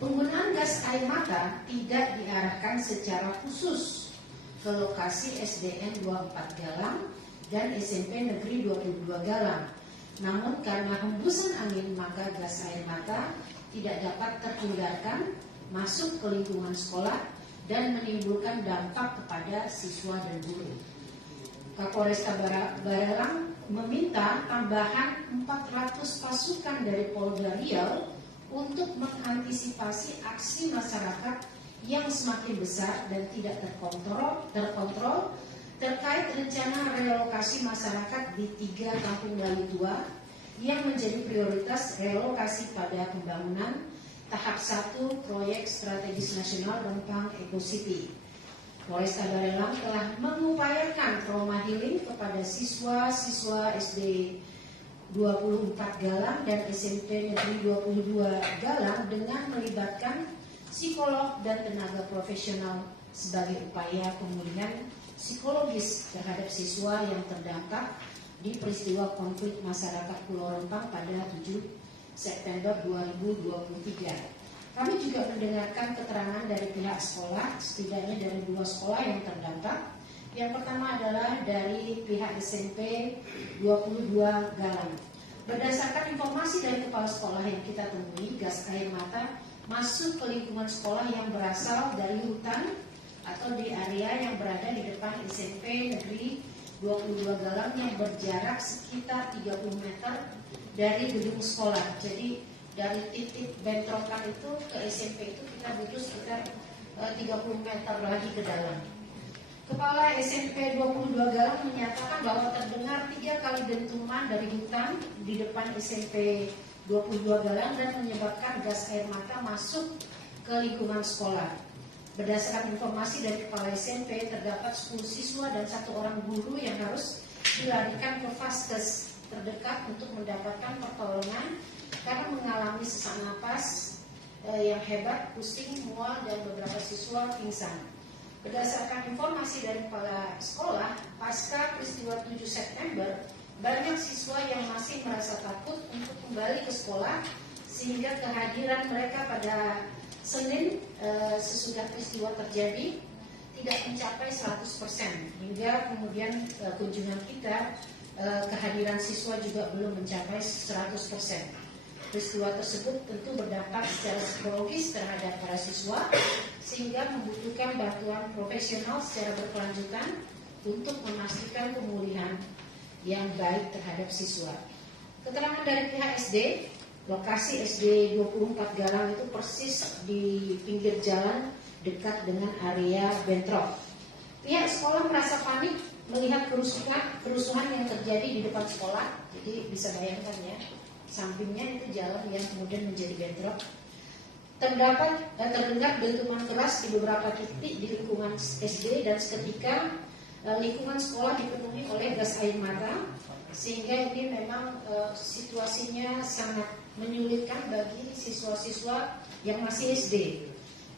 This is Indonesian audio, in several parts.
Penggunaan gas air mata tidak diarahkan secara khusus ke lokasi SDN 24 Galang dan SMP Negeri 22 Galang. Namun karena hembusan angin maka gas air mata tidak dapat terhindarkan masuk ke lingkungan sekolah dan menimbulkan dampak kepada siswa dan guru. Kapolresta Barelang meminta tambahan 400 pasukan dari Polda Riau untuk mengantisipasi aksi masyarakat yang semakin besar dan tidak terkontrol terkait rencana relokasi masyarakat di 3 kampung Melayu tua yang menjadi prioritas relokasi pada pembangunan tahap 1 proyek strategis nasional Rempang Eco City. Polresta Barelang telah mengupayakan trauma healing kepada siswa-siswa SD 24 Galang dan SMP Negeri 22 Galang dengan melibatkan psikolog dan tenaga profesional sebagai upaya pemulihan psikologis terhadap siswa yang terdampak di peristiwa konflik masyarakat Pulau Rempang pada 7 September 2023. Kami juga mendengarkan keterangan dari pihak sekolah, setidaknya dari 2 sekolah yang terdampak. Yang pertama adalah dari pihak SMP 22 Galang. Berdasarkan informasi dari kepala sekolah yang kita temui, gas air mata masuk ke lingkungan sekolah yang berasal dari hutan atau di area yang berada di depan SMP Negeri 22 Galang yang berjarak sekitar 30 meter dari gedung sekolah. Jadi dari titik bentrokan itu ke SMP itu kita butuh sekitar 30 meter lagi ke dalam. Kepala SMP 22 Galang menyatakan bahwa terdengar 3 kali dentuman dari hutan di depan SMP 22 Galang dan menyebabkan gas air mata masuk ke lingkungan sekolah. Berdasarkan informasi dari kepala SMP, terdapat 10 siswa dan 1 orang guru yang harus dilarikan ke vaskes terdekat untuk mendapatkan pertolongan karena mengalami sesak napas yang hebat, pusing, mual, dan beberapa siswa pingsan. Berdasarkan informasi dari kepala sekolah, pasca peristiwa 7 September, banyak siswa yang masih merasa takut untuk kembali ke sekolah sehingga kehadiran mereka pada Senin sesudah peristiwa terjadi tidak mencapai 100%. Hingga kemudian kunjungan kita, kehadiran siswa juga belum mencapai 100%. Peristiwa tersebut tentu berdampak secara psikologis terhadap para siswa sehingga membutuhkan bantuan profesional secara berkelanjutan untuk memastikan pemulihan yang baik terhadap siswa. Keterangan dari pihak SD, lokasi SD 24 Galang itu persis di pinggir jalan dekat dengan area bentrok. Pihak sekolah merasa panik melihat kerusuhan yang terjadi di depan sekolah. Jadi bisa bayangkan ya, sampingnya itu jalan yang kemudian menjadi bentrok. Terdengar dentuman keras di beberapa titik di lingkungan SD dan seketika lingkungan sekolah dipenuhi oleh gas air mata sehingga ini memang situasinya sangat menyulitkan bagi siswa-siswa yang masih SD.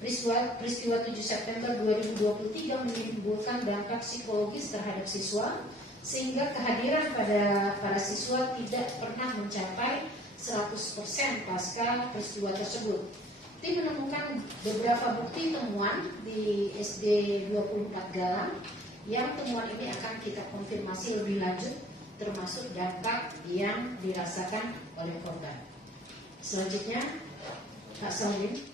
Peristiwa 7 September 2023 menimbulkan dampak psikologis terhadap siswa sehingga kehadiran pada para siswa tidak pernah mencapai 100% pasca peristiwa tersebut. Tim menemukan beberapa bukti temuan di SD 24 Galang yang temuan ini akan kita konfirmasi lebih lanjut termasuk dampak yang dirasakan oleh korban. Selanjutnya, Pak Salim.